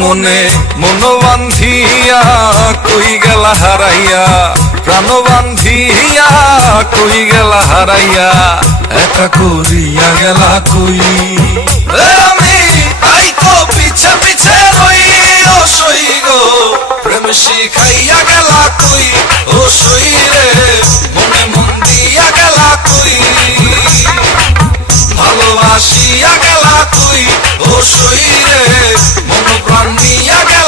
মনে মন বান্ধিয়া কই গেলা হারাইয়া, প্রাণ বান্ধিয়া কই গেলা হারাইয়া, একা করিয়া গেলা কই। আমি তাই তো পিছে পিছে রই ও সই গো, প্রেম শিখাইয়া গেলা কই ও সই রে, মনে মন দিয়া গেলা কই, ভালোবাসিয়া গেলা কই ও সই রে, মন প্রাণ নিয়া গেলা